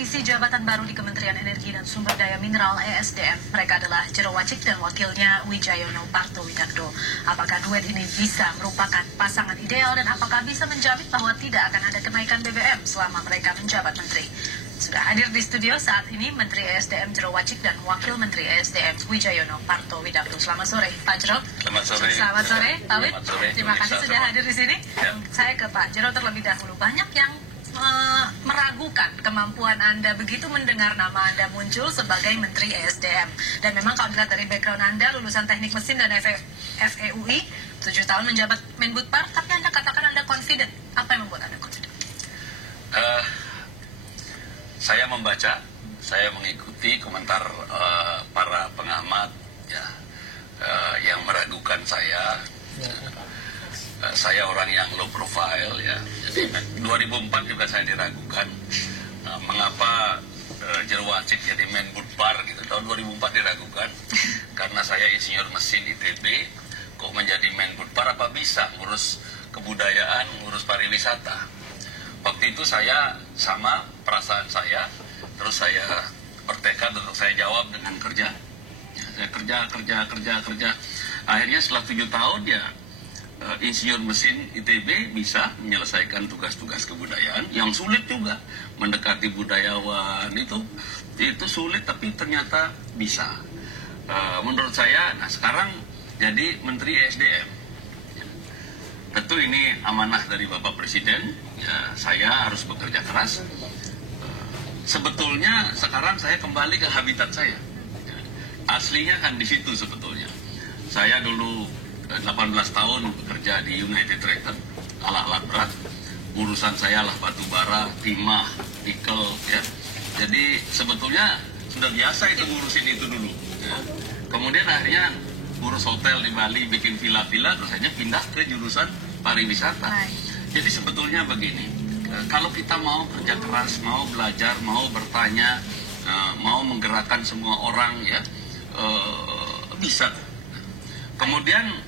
mengisi jabatan baru di Kementerian Energi dan Sumber Daya Mineral (ESDM). Mereka adalah Jero Wacik dan wakilnya Wijayono Parto Widardo. Apakah duet ini bisa merupakan pasangan ideal dan apakah bisa menjamin bahwa tidak akan ada kenaikan BBM selama mereka menjabat menteri? Sudah hadir di studio saat ini Menteri ESDM Jero Wacik dan Wakil Menteri ESDM Wijayono Parto Widardo. Selamat sore, Pak Jero. Selamat sore. Selamat sore, Pak Wid. Terima kasih sudah hadir di sini. Ya. Saya ke Pak Jero terlebih dahulu. Banyak yang meragukan kemampuan Anda begitu mendengar nama Anda muncul sebagai Menteri ESDM. Dan memang kalau dilihat dari background Anda, lulusan Teknik Mesin dan FEUI, 7 tahun menjabat Menbudpar, tapi Anda katakan Anda confident. Apa yang membuat Anda confident? Saya membaca, saya mengikuti komentar para pengamat ya, yang meragukan saya. Saya orang yang low profile ya. Jadi 2004 juga saya diragukan. Mengapa Jero Wacik jadi Menbudpar gitu. Tahun 2004 diragukan karena saya insinyur mesin ITB, kok menjadi Menbudpar, apa bisa ngurus kebudayaan, ngurus pariwisata. Waktu itu saya sama perasaan saya, terus saya bertekad untuk saya jawab dengan kerja. Ya, saya kerja. Akhirnya setelah 7 tahun ya insinyur mesin ITB bisa menyelesaikan tugas-tugas kebudayaan yang sulit juga. Mendekati budayawan itu sulit tapi ternyata bisa. Menurut saya, nah sekarang jadi Menteri ESDM. Tentu ini amanah dari Bapak Presiden, ya, saya harus bekerja keras. Sebetulnya sekarang saya kembali ke habitat saya. Aslinya kan di situ sebetulnya. Saya dulu 18 tahun bekerja di United Tractor, alat berat. Urusan saya lah batu bara, timah, nikel, ya. Jadi sebetulnya sudah biasa itu ngurusin itu dulu. Ya. Kemudian akhirnya ngurus hotel di Bali, bikin villa-villa, terus hanya pindah ke jurusan pariwisata. Jadi sebetulnya begini, kalau kita mau kerja keras, mau belajar, mau bertanya, mau menggerakkan semua orang, ya bisa. Kemudian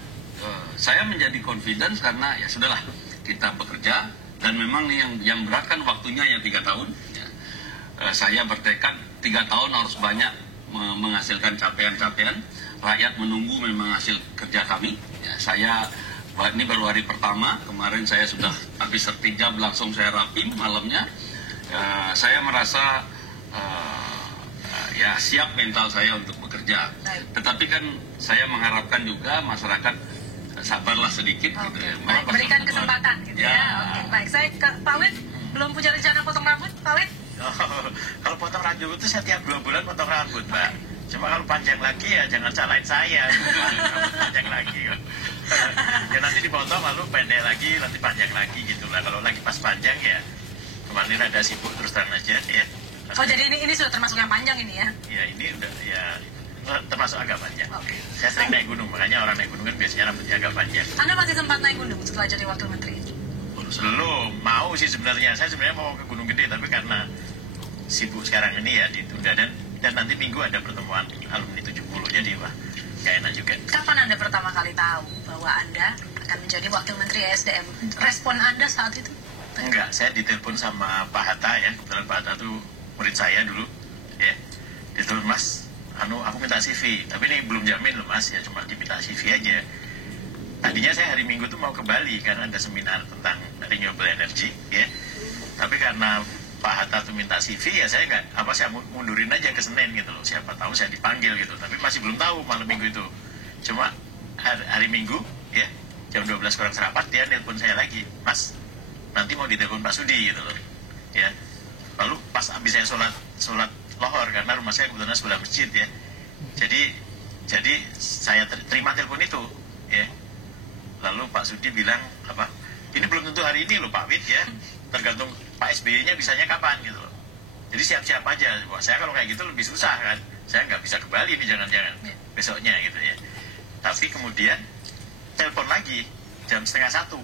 saya menjadi confidence karena ya sudahlah kita bekerja dan memang yang berat kan waktunya yang 3 tahun. Ya. Saya bertekad 3 tahun harus banyak menghasilkan capaian-capaian. Rakyat menunggu memang hasil kerja kami. Ya, ini baru hari pertama, kemarin saya sudah habis sertijab langsung saya rapim malamnya. Saya merasa ya siap mental saya untuk bekerja. Tetapi kan saya mengharapkan juga masyarakat sabarlah sedikit. Okay. Gitu ya. Baik, berikan kesempatan gitu ya. Okay. Baik, saya ke Pak Wid, belum punya rencana potong rambut, Pak Wid? Kalau potong rambut itu saya tiap 2 bulan potong rambut, Mbak. Cuma kalau panjang lagi ya jangan salahin saya. Panjang lagi kok. Ya nanti dipotong lalu pendek lagi, nanti panjang lagi gitu lah. Kalau lagi pas panjang ya kemarin ada sibuk terus terang aja ya. Oh jadi ini sudah termasuk yang panjang ini ya? Ya ini udah ya termasuk agak panjang. Okay. Saya sering naik gunung, makanya orang naik gunung kan biasanya rambutnya agak panjang. Anda masih sempat naik gunung setelah jadi wakil menteri? Belum, mau sih sebenarnya. Saya sebenarnya mau ke Gunung Gede, tapi karena sibuk sekarang ini ya ditunda. Dan nanti minggu ada pertemuan alumni 70, jadi wah gak enak juga. Kapan Anda pertama kali tahu bahwa Anda akan menjadi wakil menteri ESDM? Respon Anda saat itu? Enggak, saya ditelepon sama Pak Hatta ya. Kebetulan Pak Hatta tuh murid saya dulu ya. Dia telepon, Mas, aku minta CV, tapi ini belum jamin loh Mas, ya cuma diminta CV aja. Tadinya saya hari Minggu tuh mau ke Bali karena ada seminar tentang renewable energy ya. Tapi karena Pak Hatta tuh minta CV ya saya mundurin aja ke Senin gitu loh. Siapa tahu saya dipanggil gitu, tapi masih belum tahu malam Minggu itu. Cuma hari Minggu ya jam 12 kurang seperempat dia nelpon saya lagi, Mas, nanti mau ditelepon Pak Sudi gitu loh ya. Lalu pas abis saya sholat lohor karena rumah saya kebetulan sebelah masjid ya. Jadi saya terima telepon itu ya. Lalu Pak Sudi bilang apa? Ini belum tentu hari ini loh Pak Wid ya. Tergantung Pak SBY-nya bisanya kapan gitu loh. Jadi siap-siap aja. Wah, saya kalau kayak gitu lebih susah kan. Saya nggak bisa ke Bali nih jangan-jangan besoknya gitu ya. Tapi kemudian telepon lagi jam 12:30.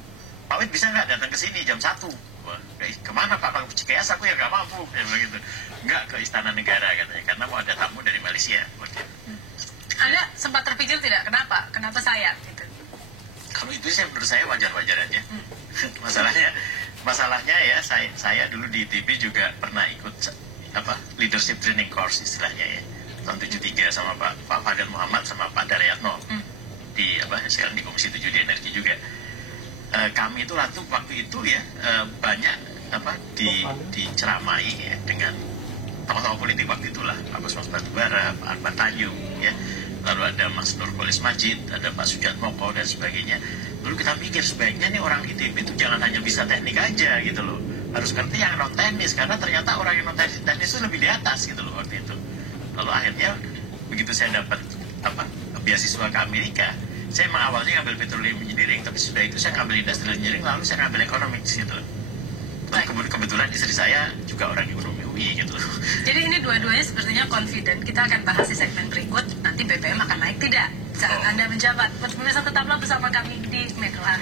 Pak Wid bisa nggak datang ke sini jam 1? Wah, kemana Pak? Bang Cikeas aku ya nggak mampu. Ya begitu. Nggak ke Istana Negara katanya. Karena mau ada tamu dari Malaysia. Anda sempat terpikir tidak? Kenapa saya? Gitu. Kalau itu sih menurut saya wajar-wajar aja. Masalahnya ya saya dulu di ITB juga pernah ikut leadership training course istilahnya ya, tahun 73 sama Pak Fadil Muhammad sama Pak Daryatno di sekarang di Komisi 7 di Energi juga. Kami itu waktu itu ya banyak diceramai ya dengan tokoh-tokoh politik waktu itulah, Pak Kosmas Batubara, Pak Arban Tanjung ya, lalu ada Mas Nurkolis Majid, ada Pak Sujatmoko dan sebagainya. Lalu kita pikir sebaiknya nih orang ITB itu jangan hanya bisa teknik aja gitu loh, harus ngerti yang non teknis, karena ternyata orang yang non teknis itu lebih di atas gitu loh waktu itu. Lalu akhirnya begitu saya dapat beasiswa ke Amerika, saya memang awalnya ngambil petroleum engineering, tapi sudah itu saya ngambil industrial engineering, lalu saya ngambil economics gitu. Nah, kebetulan istri saya juga orang ekonomi UI gitu. Jadi ini dua-duanya sepertinya confident. Kita akan bahas di segmen berikut. Nanti BBM akan naik tidak saat Anda menjabat. Pemirsa tetaplah bersama kami di Metro Hari.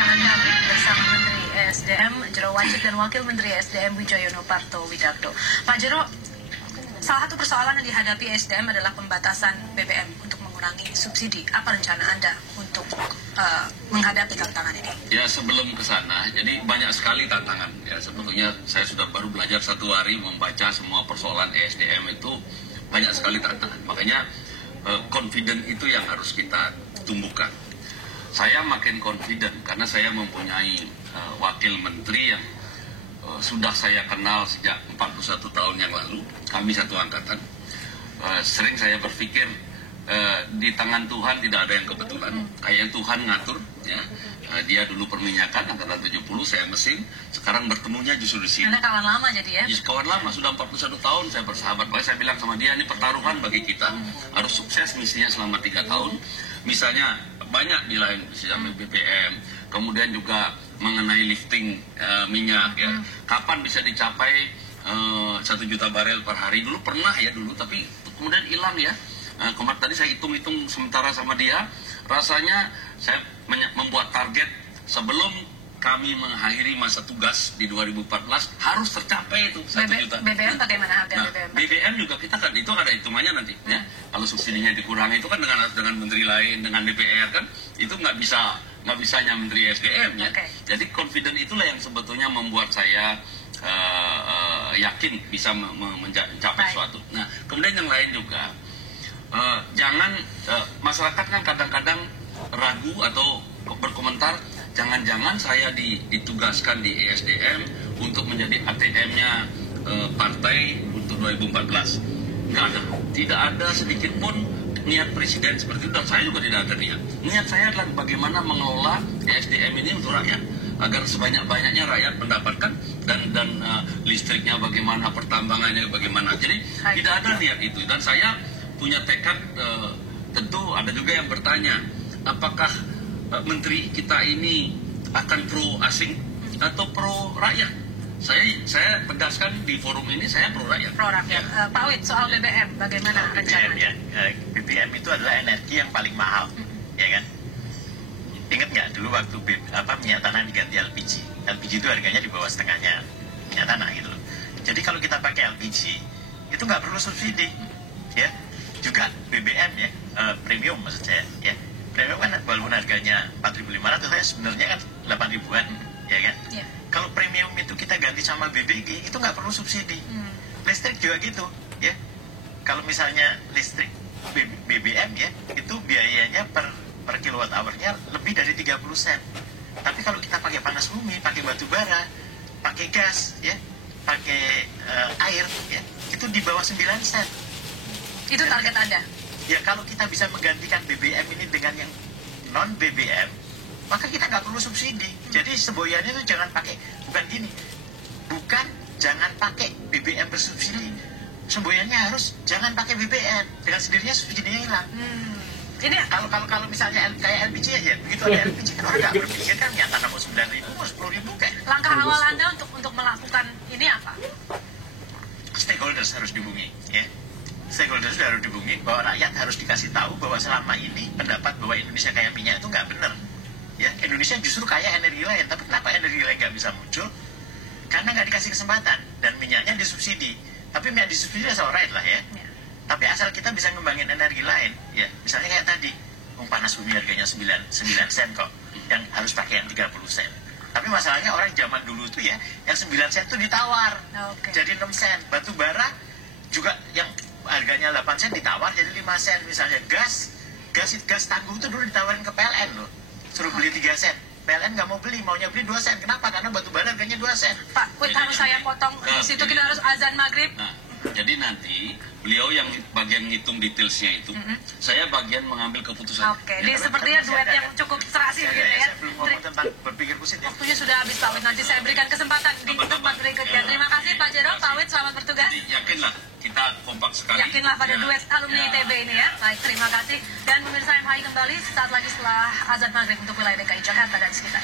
Kami bersama Menteri ESDM Jero Wacik dan Wakil Menteri ESDM Wijayono Parto Widarto. Pak Jero, salah satu persoalan yang dihadapi ESDM adalah pembatasan BBM untuk mengurangi subsidi. Apa rencana Anda untuk menghadapi tantangan ini? Ya, sebelum ke sana, jadi banyak sekali tantangan. Ya, sebetulnya saya sudah baru belajar 1 hari membaca semua persoalan ESDM itu banyak sekali tantangan. Makanya confident itu yang harus kita tumbuhkan. Saya makin confident karena saya mempunyai wakil menteri yang sudah saya kenal sejak 41 tahun yang lalu. Kami satu angkatan. Sering saya berpikir di tangan Tuhan tidak ada yang kebetulan. Kayaknya Tuhan ngatur ya. Dia dulu perminyakan angkatan 70, saya mesin. Sekarang bertemunya justru di sini. Anda kawan lama jadi ya? Kawan lama, sudah 41 tahun saya bersahabat. Makanya saya bilang sama dia, ini pertaruhan bagi kita. Harus sukses misinya selama 3 tahun. Misalnya banyak di lain misalnya BBM, kemudian juga mengenai lifting minyak ya. Kapan bisa dicapai 1 juta barel per hari? Dulu pernah ya dulu, tapi kemudian hilang ya. Kemarin tadi saya hitung-hitung sementara sama dia, rasanya saya membuat target sebelum kami mengakhiri masa tugas di 2014 harus tercapai itu 1 juta. BBM bagaimana harga BBM? BBM? BBM juga kita kan itu ada hitungannya nanti ya. Kalau subsidinya dikurangi itu kan dengan menteri lain, dengan DPR kan itu nggak bisanya menteri SDM ya. Jadi confident itulah yang sebetulnya membuat saya yakin bisa mencapai sesuatu. Nah, kemudian yang lain juga jangan masyarakat kan kadang-kadang ragu atau berkomentar, jangan-jangan saya ditugaskan di ESDM untuk menjadi ATM-nya partai untuk 2014. Nggak ada, tidak ada sedikit pun niat presiden seperti itu, dan saya juga tidak ada niat. Niat saya adalah bagaimana mengelola ESDM ini untuk rakyat, agar sebanyak-banyaknya rakyat mendapatkan dan listriknya bagaimana, pertambangannya bagaimana. Jadi tidak ada niat itu, dan saya punya tekad. Tentu ada juga yang bertanya, apakah menteri kita ini akan pro asing atau pro rakyat? Saya tegaskan di forum ini, saya pro rakyat. Pro rakyat. Ya. Pak Wid, soal BBM bagaimana rencananya? BBM itu adalah energi yang paling mahal, ya kan? Ingat nggak dulu waktu minyak tanah diganti LPG? LPG itu harganya di bawah setengahnya minyak tanah gitu loh. Jadi kalau kita pakai LPG itu nggak perlu subsidi, ya. Juga BBM ya, premium maksud saya ya. Premium kan walaupun harganya 4.500, saya sebenarnya kan 8 ribuan, ya kan? Yeah. Kalau premium itu kita ganti sama BBG, itu nggak perlu subsidi. Listrik juga gitu, ya. Kalau misalnya listrik BBM ya, itu biayanya per kilowatt hour-nya lebih dari 30 sen. Tapi kalau kita pakai panas bumi, pakai batu bara, pakai gas, ya, pakai air, ya, itu di bawah 9 sen. Itu target Anda? Ya, kalau kita bisa menggantikan BBM ini dengan yang non BBM, maka kita nggak perlu subsidi. Jadi semboyannya itu jangan pakai, bukan jangan pakai BBM bersubsidi. Semboyannya harus jangan pakai BBM, dengan sendirinya subsidinya hilang. Ini kalau misalnya kayak LPG aja, begitu ada LPG kan orang nggak berpikir kan ya tanah mau 9.000 mau 10.000 kayak. Langkah awal Anda untuk melakukan ini apa? Stakeholders harus dihubungi, ya. Stakeholders harus dihubungi bahwa rakyat harus dikasih tahu bahwa selama ini pendapat bahwa Indonesia kaya minyak itu nggak benar. Ya, Indonesia justru kaya energi lain, tapi kenapa energi lain nggak bisa muncul? Karena nggak dikasih kesempatan dan minyaknya disubsidi. Tapi minyak disubsidi alright lah ya. Tapi asal kita bisa ngembangin energi lain, ya misalnya kayak tadi, panas bumi harganya 9 sen kok, yang harus pakai yang 30 sen. Tapi Tapi masalahnya orang zaman dulu tuh ya, yang 9 sen tuh ditawar. Oke. Jadi 6 sen. Batu bara juga yang harganya 8 sen ditawar jadi 5 sen. Misalnya gas tangguh itu dulu ditawarin ke PLN loh. Suruh beli 3 sen. PLN nggak mau beli, maunya beli 2 sen. Kenapa? Karena batu bara harganya 2 sen. Pak, harus saya potong di situ, kita harus azan maghrib. Nah, jadi nanti beliau yang bagian ngitung detailsnya itu, saya bagian mengambil keputusan. Oke, ini sepertinya duet yang cukup serasi begitu ya. Saya belum ngomong tentang berpikir positif. Waktunya sudah habis Pak Wid, nanti saya berikan kesempatan di tempat berikutnya. Terima kasih Pak Jero, Pak Wid, selamat bertugas. Jadi yakinlah kita kompak sekali. Yakinlah pada Ya, duet alumni ya. ITB ini ya. Baik, terima kasih. Dan pemirsa MHI kembali saat lagi setelah azan maghrib untuk wilayah DKI Jakarta dan sekitar.